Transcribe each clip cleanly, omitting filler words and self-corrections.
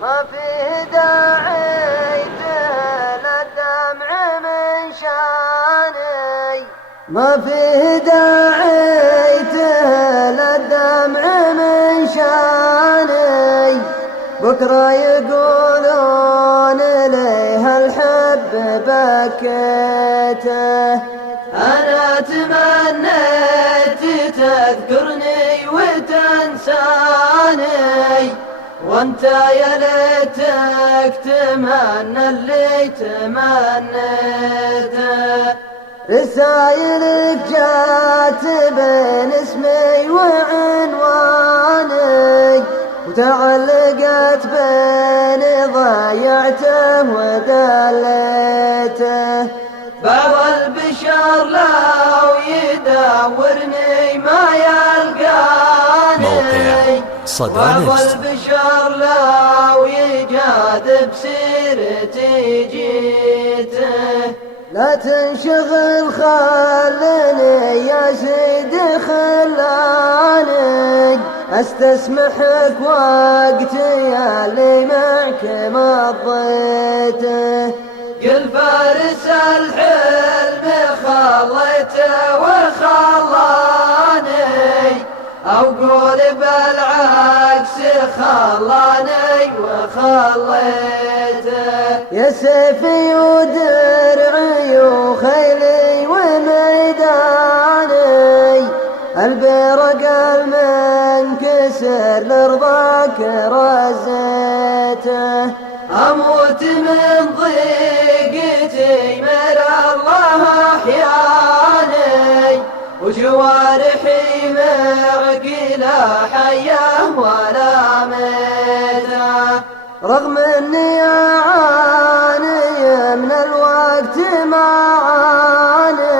ما فيه داعي للدمع من شاني ما فيه داعي للدمع من شاني بكرة يقولون ليه الحب بكيته أنا تمنيت تذكرني وتنساني وانت يا ليتك تمنى اللي تمنيته رسايلك جات بين اسمي وعنواني وتعلقت بيني ضيعته ودليته بعض البشر لو يدورني ما يلقاني بعض البشر لو يجاذب سيرتي جيته لا تنشغل خلني يا سيدي خلاني استسمحك وقتي اللي معك مضيته قل فارس الحلم خليته وخلاني أو قول بالعكس خلاني وخليته يا سيفي ودرعي وخيلي وميداني البرق المنكسر لرضاك رزيته أموت من ضيقتي من الله أحياني وجوارحي معقلة حية ولا ميتة رغم اني اعاني من الوقت معاني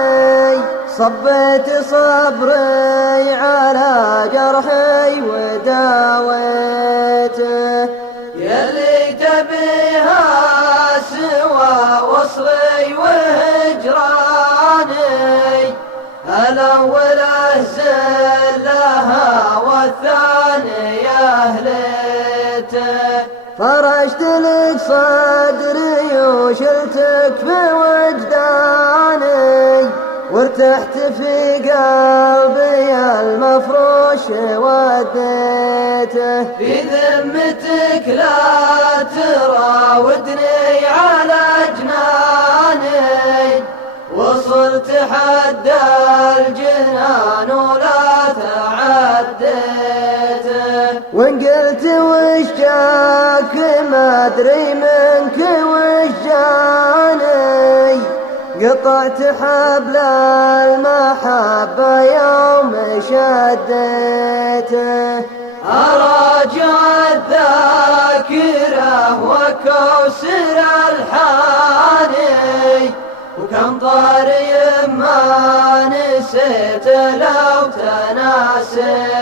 صبيت صبري على جرحي وداويته يلي تبيها سوى وصلي وهجراني الأول أهزل لها والثاني أهلته فرشت لك صدري وشلتك في وجداني وارتحت في قلبي المفروش وديته في ذمتك لا تراودني على جناني وصلت حد الجنان ولا تعديته وإن قلت وش جاك ما أدري منك وش جاني قطعت حبل المحبة يوم شديته أراجع الذاكرة وكوسر الحاني وكم طاري ما نسيت لو تناسيته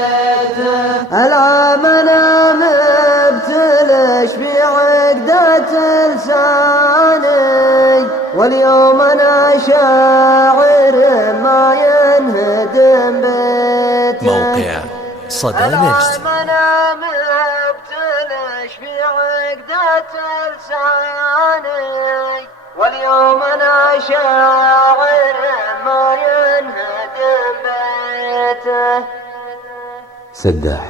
العام انا مبتلش بعقدة لساني واليوم انا شاعر ما ينهدم بيته موقع صدى نجد العام انا مبتلش بعقدة لساني واليوم أنا شاعر ما ينهدم بيته سداح